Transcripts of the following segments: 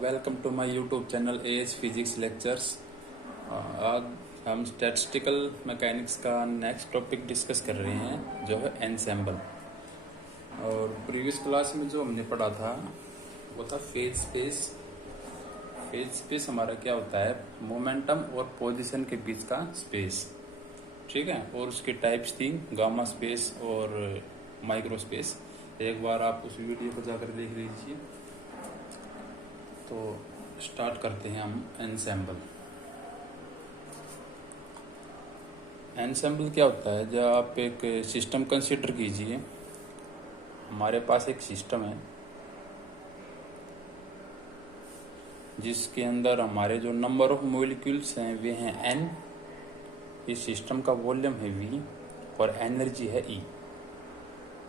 Welcome to my YouTube channel A S physics lectures. आज हम statistical mechanics का next topic discuss कर रहे हैं जो है एनसेम्बल। और प्रीवियस क्लास में जो हमने पढ़ा था वो था फेज स्पेस। फेज स्पेस हमारा क्या होता है, मोमेंटम और पोजीशन के बीच का स्पेस, ठीक है। और उसकी टाइप्स थी गामा स्पेस और माइक्रो स्पेस। एक बार आप उस वीडियो को जाकर देख लीजिए। तो स्टार्ट करते हैं हम एनसेम्बल। एनसेम्बल क्या होता है, जब आप एक सिस्टम कंसीडर कीजिए। हमारे पास एक सिस्टम है जिसके अंदर हमारे जो नंबर ऑफ मॉलिक्यूल्स हैं वे हैं n। इस सिस्टम का वॉल्यूम है v और एनर्जी है E।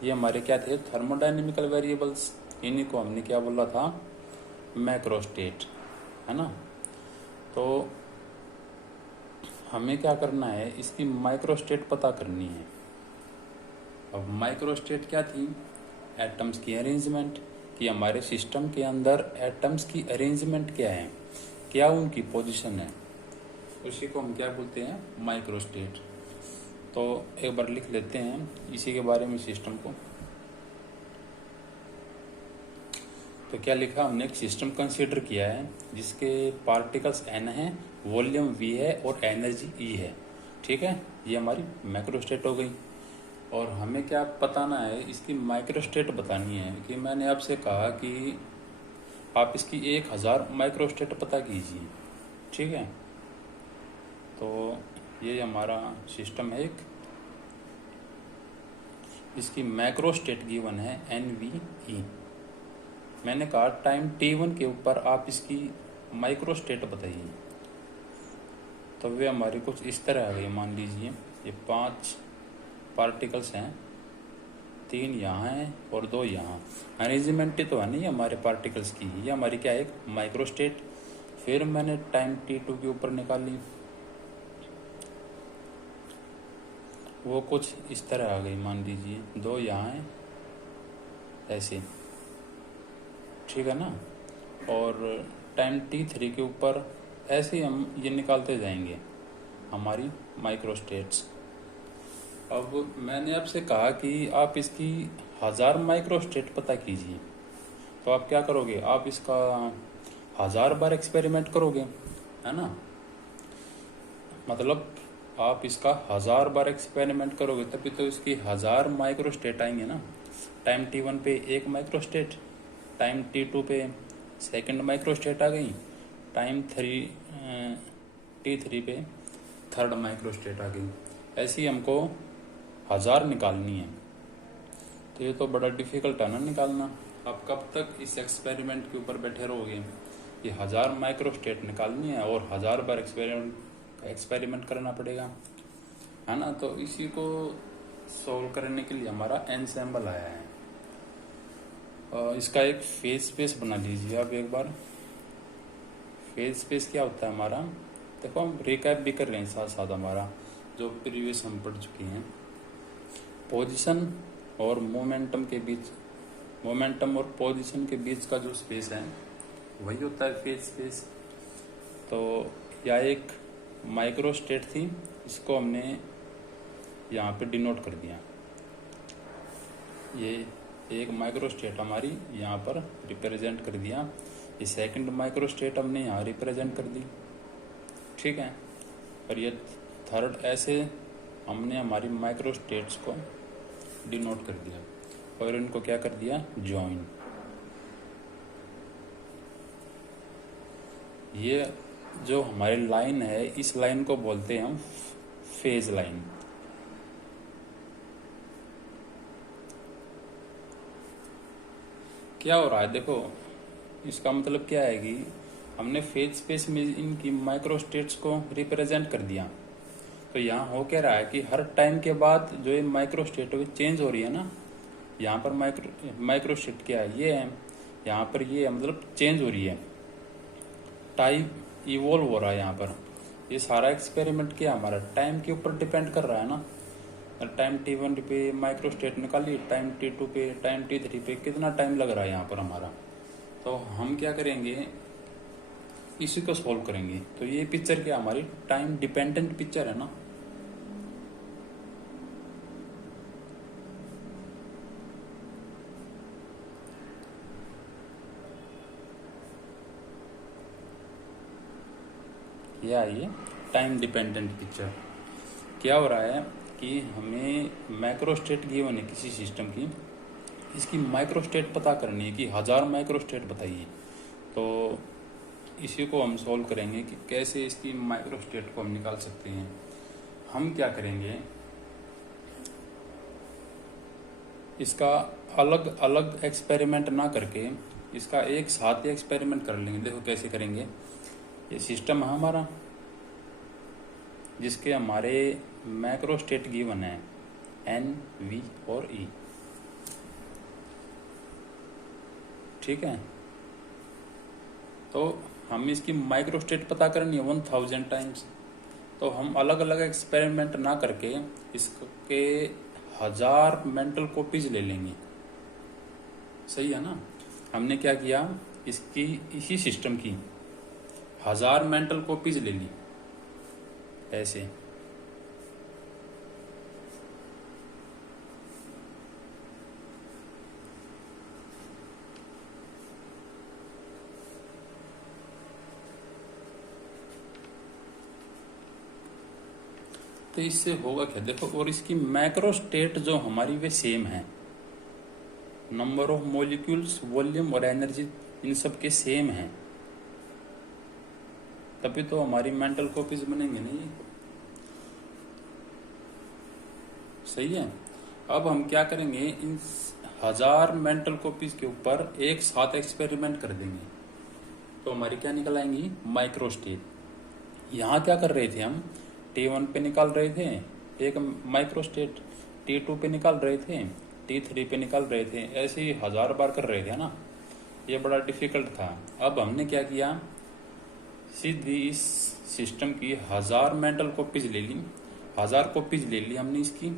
ये हमारे क्या थे, थर्मोडायनेमिकल वेरिएबल्स। इन्हीं को हमने क्या बोला था, मैक्रोस्टेट, है ना। तो हमें क्या करना है, इसकी माइक्रोस्टेट पता करनी है। अब माइक्रोस्टेट क्या थी, एटम्स की अरेंजमेंट, कि हमारे सिस्टम के अंदर एटम्स की अरेंजमेंट क्या है, क्या उनकी पोजीशन है, उसी को हम क्या बोलते हैं, माइक्रोस्टेट। तो एक बार लिख लेते हैं इसी के बारे में सिस्टम को। तो क्या लिखा हमने, एक सिस्टम कंसीडर किया है जिसके पार्टिकल्स n है, वॉल्यूम v है और एनर्जी E है, ठीक है। ये हमारी मैक्रोस्टेट हो गई। और हमें क्या बताना है, इसकी माइक्रोस्टेट बतानी है। कि मैंने आपसे कहा कि आप इसकी 1000 माइक्रोस्टेट पता कीजिए, ठीक है। तो ये हमारा सिस्टम है एक, इसकी मैक्रोस्टेट गिवन है NVE। मैंने कहा टाइम t1 के ऊपर आप इसकी माइक्रोस्टेट बताइए। तो वे हमारी कुछ इस तरह आ गई। मान लीजिए ये 5 पार्टिकल्स हैं, 3 यहाँ हैं और 2 यहाँ। अरेंजमेंट तो है नहीं हमारे पार्टिकल्स की, ये हमारी क्या है, एक माइक्रोस्टेट। फिर मैंने टाइम t2 के ऊपर निकाली, वो कुछ इस तरह आ गई। मान लीजिए 2 यहाँ हैं, ऐसे, ठीक है ना। और टाइम t3 के ऊपर ऐसे ही हम ये निकालते जाएंगे हमारी माइक्रोस्टेट्स। अब मैंने आपसे कहा कि आप इसकी 1000 माइक्रोस्टेट पता कीजिए। तो आप क्या करोगे, आप इसका 1000 बार एक्सपेरिमेंट करोगे, है ना। मतलब आप इसका 1000 बार एक्सपेरिमेंट करोगे तभी तो इसकी 1000 माइक्रोस्टेट आएंगे ना। टाइम t1 पे 1 माइक्रोस्टेट, टाइम t2 पे सेकंड माइक्रोस्टेट आ गई, टाइम t3 पे थर्ड माइक्रोस्टेट आ गई। ऐसी हमको 1000 निकालनी है। तो ये तो बड़ा डिफिकल्ट है ना निकालना। आप कब तक इस एक्सपेरिमेंट के ऊपर बैठे रहोगे, ये 1000 माइक्रोस्टेट निकालनी है और 1000 बार एक्सपेरिमेंट करना पड़ेगा, है ना। तो इसी को सोल्व करने के लिए हमारा एनसेम्बल आया है। इसका एक फेज स्पेस बना लीजिए आप एक बार। फेज स्पेस क्या होता है हमारा, देखो हम रिकैप भी कर रहे हैं साथ साथ हमारा जो प्रीवियस हम पढ़ चुके हैं। पोजीशन और मोमेंटम के बीच, मोमेंटम और पोजीशन के बीच का जो स्पेस है वही होता है फेज स्पेस। तो यह एक माइक्रोस्टेट थी, इसको हमने यहाँ पे डिनोट कर दिया। ये एक माइक्रोस्टेट हमारी यहाँ पर रिप्रेजेंट कर दिया। ये सेकंड माइक्रोस्टेट हमने यहाँ रिप्रेजेंट कर दी, ठीक है। और ये थर्ड, ऐसे हमने हमारी माइक्रोस्टेट्स को डिनोट कर दिया और इनको क्या कर दिया, जॉइन। ये जो हमारी लाइन है, इस लाइन को बोलते हैं हम फेज लाइन। क्या हो रहा है, देखो इसका मतलब क्या है कि हमने फेज स्पेस में इनकी माइक्रोस्टेट्स को रिप्रेजेंट कर दिया। तो यहाँ हो क्या रहा है कि हर टाइम के बाद जो ये माइक्रोस्टेट है चेंज हो रही है ना। यहाँ पर माइक्रोस्टेट क्या है, ये है, यहाँ पर ये है, मतलब चेंज हो रही है, टाइम इवोल्व हो रहा है यहाँ पर। ये सारा एक्सपेरिमेंट क्या हमारा टाइम के ऊपर डिपेंड कर रहा है ना। टाइम t1 पे माइक्रोस्टेट निकाली, टाइम t2 पे, टाइम t3 पे कितना टाइम लग रहा है यहाँ पर हमारा। तो हम क्या करेंगे, इसी को सॉल्व करेंगे। तो ये पिक्चर क्या हमारी टाइम डिपेंडेंट पिक्चर है ना। क्या ये टाइम डिपेंडेंट पिक्चर क्या हो रहा है कि हमें माइक्रो स्टेट गिवन है किसी सिस्टम की, इसकी माइक्रो स्टेट पता करनी है कि 1000 माइक्रो स्टेट बताइए। तो इसी को हम सॉल्व करेंगे कि कैसे इसकी माइक्रो स्टेट को हम निकाल सकते हैं। हम क्या करेंगे, इसका अलग अलग एक्सपेरिमेंट ना करके इसका एक साथ ही एक्सपेरिमेंट कर लेंगे। देखो कैसे करेंगे। ये सिस्टम है हमारा जिसके हमारे मैक्रो स्टेट गिवन है एन, वी और ई। ठीक है, तो हम इसकी माइक्रो स्टेट पता करनी है 1000 टाइम्स। तो हम अलग अलग एक्सपेरिमेंट ना करके इसके 1000 मेंटल कॉपीज ले लेंगे। सही है ना। हमने क्या किया, इसकी इसी सिस्टम की 1000 मेंटल कॉपीज ले ली ऐसे। तो इससे होगा क्या देखो, और इसकी मैक्रो स्टेट जो हमारी वे सेम है, नंबर ऑफ मॉलिक्यूल्स, वॉल्यूम और एनर्जी इन सब के सेम है, तभी तो हमारी मेंटल कॉपीज बनेंगे नहीं। सही है। अब हम क्या करेंगे, इन 1000 मेंटल कॉपीज के ऊपर एक साथ एक्सपेरिमेंट कर देंगे। तो हमारी क्या निकल आएंगी, माइक्रो स्टेट। यहाँ क्या कर रहे थे हम, T1 पे निकाल रहे थे एक माइक्रो स्टेट, T2 पे निकाल रहे थे, T3 पे निकाल रहे थे, ऐसे ही 1000 बार कर रहे थे ना। ये बड़ा डिफिकल्ट था। अब हमने क्या किया, सीधी इस सिस्टम की 1000 मेंटल कॉपीज ले ली, 1000 कॉपीज ले ली हमने इसकी,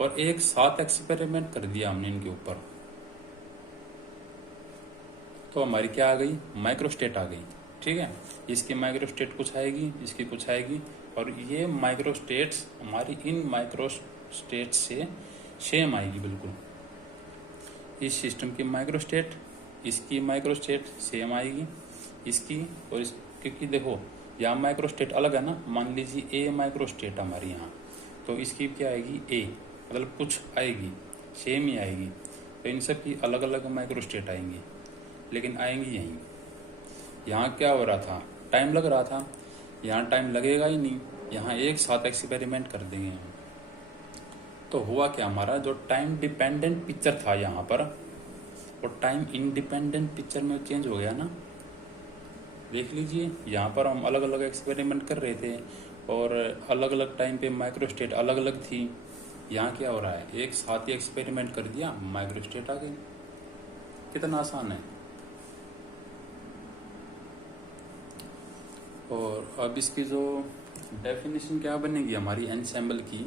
और एक साथ एक्सपेरिमेंट कर दिया हमने इनके ऊपर। तो हमारी क्या आ गई, माइक्रो स्टेट आ गई। ठीक है, इसकी माइक्रो स्टेट कुछ आएगी, इसकी कुछ आएगी, और ये माइक्रो स्टेट्स हमारी इन माइक्रो स्टेट से सेम आएगी बिल्कुल। इस सिस्टम की माइक्रो स्टेट, इसकी माइक्रो स्टेट सेम आएगी, इसकी और इस, क्योंकि देखो यहाँ माइक्रो स्टेट अलग है ना। मान लीजिए ए माइक्रो स्टेट हमारी यहाँ, तो इसकी क्या आएगी ए, मतलब कुछ आएगी सेम ही आएगी। तो इन सब की अलग अलग माइक्रो स्टेट आएंगी, लेकिन आएंगी यहीं। यहाँ क्या हो रहा था, टाइम लग रहा था, यहाँ टाइम लगेगा ही नहीं, यहाँ एक साथ एक्सपेरिमेंट कर देंगे हम। तो हुआ क्या, हमारा जो टाइम डिपेंडेंट पिक्चर था यहाँ पर, वो टाइम इंडिपेंडेंट पिक्चर में चेंज हो गया ना। देख लीजिए, यहाँ पर हम अलग अलग एक्सपेरिमेंट कर रहे थे और अलग अलग टाइम पे माइक्रो स्टेट अलग अलग थी। यहाँ क्या हो रहा है, एक साथ ही एक्सपेरिमेंट कर दिया, माइक्रो स्टेट आ गई। कितना आसान है। और अब इसकी जो डेफिनेशन क्या बनेगी हमारी एनसेम्बल की,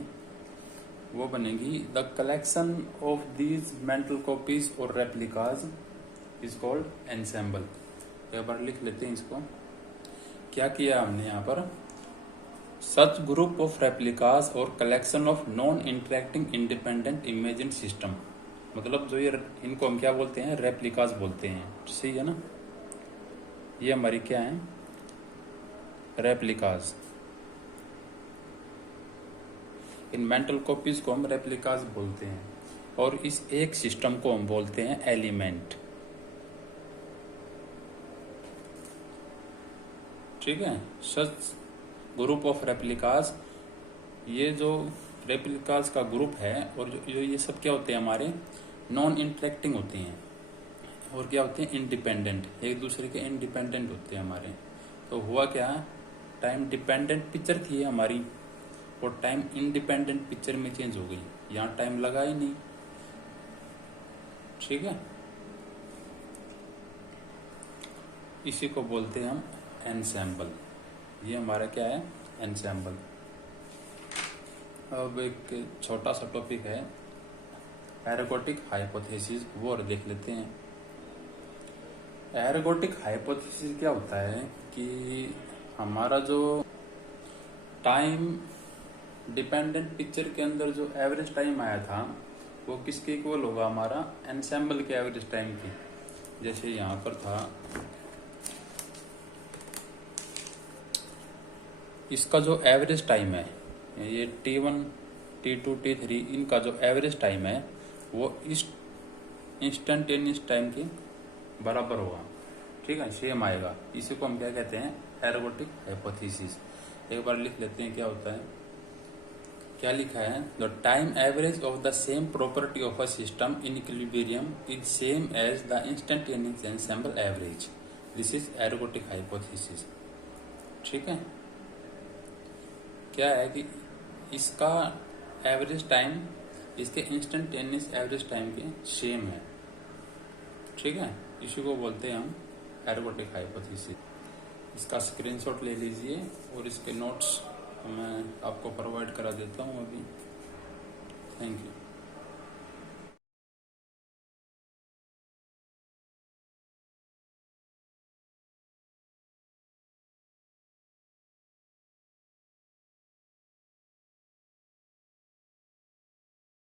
वो बनेगी the collection of these mental copies और रेप्लिकाज इज कॉल्ड एनसेम्बल। एक बार लिख लेते हैं इसको। क्या किया हमने यहाँ पर, सच ग्रुप ऑफ रेप्लिकाज और collection of non interacting independent imagine system. मतलब जो ये इनको हम क्या बोलते हैं, रेप्लिकाज बोलते हैं। सही है ना। ये हमारी क्या है, रेप्लिकाज। इन मेंटल कॉपीज को हम रेप्लिकाज बोलते हैं, और इस एक सिस्टम को हम बोलते हैं एलिमेंट। ठीक है, सच ग्रुप ऑफ रेप्लिकाज, ये जो रेप्लिकाज का ग्रुप है, और जो ये सब क्या होते हैं हमारे, नॉन इंटरेक्टिंग होते हैं, और क्या होते हैं, इंडिपेंडेंट, एक दूसरे के इंडिपेंडेंट होते हैं हमारे। तो हुआ क्या, टाइम डिपेंडेंट पिक्चर थी हमारी, और टाइम इंडिपेंडेंट पिक्चर में चेंज हो गई। यहाँ टाइम लगा ही नहीं। ठीक है, इसी को बोलते हैं हम एनसेम्बल। ये हमारा क्या है, एनसेम्बल। अब एक छोटा सा टॉपिक है एरोगोटिक हाइपोथेसिस, वो और देख लेते हैं। एर्गोटिक हाइपोथेसिस क्या होता है कि हमारा जो टाइम डिपेंडेंट पिक्चर के अंदर जो एवरेज टाइम आया था वो किसके इक्वल होगा, हमारा एनसेम्बल के एवरेज टाइम की। जैसे यहाँ पर था, इसका जो एवरेज टाइम है, ये T1 T2 T3 इनका जो एवरेज टाइम है वो इस इंस्टेंटेनियस टाइम के बराबर होगा। ठीक है, सेम आएगा। इसी को हम क्या कहते हैं, एर्गोटिक हाइपोथेसिस। एक बार लिख लेते हैं क्या होता है। क्या लिखा है, the time average of the same property of a system in equilibrium is same as the instantaneous ensemble average, this is ergodic hypothesis. ठीक है, क्या है कि इसका एवरेज टाइम इसके इंस्टेंटेनियस एवरेज टाइम के सेम है। ठीक है, इसी को बोलते हैं हम एर्गोटिक हाइपोथेसिस। इसका स्क्रीनशॉट ले लीजिए और इसके नोट्स मैं आपको प्रोवाइड करा देता हूँ अभी। Thank you.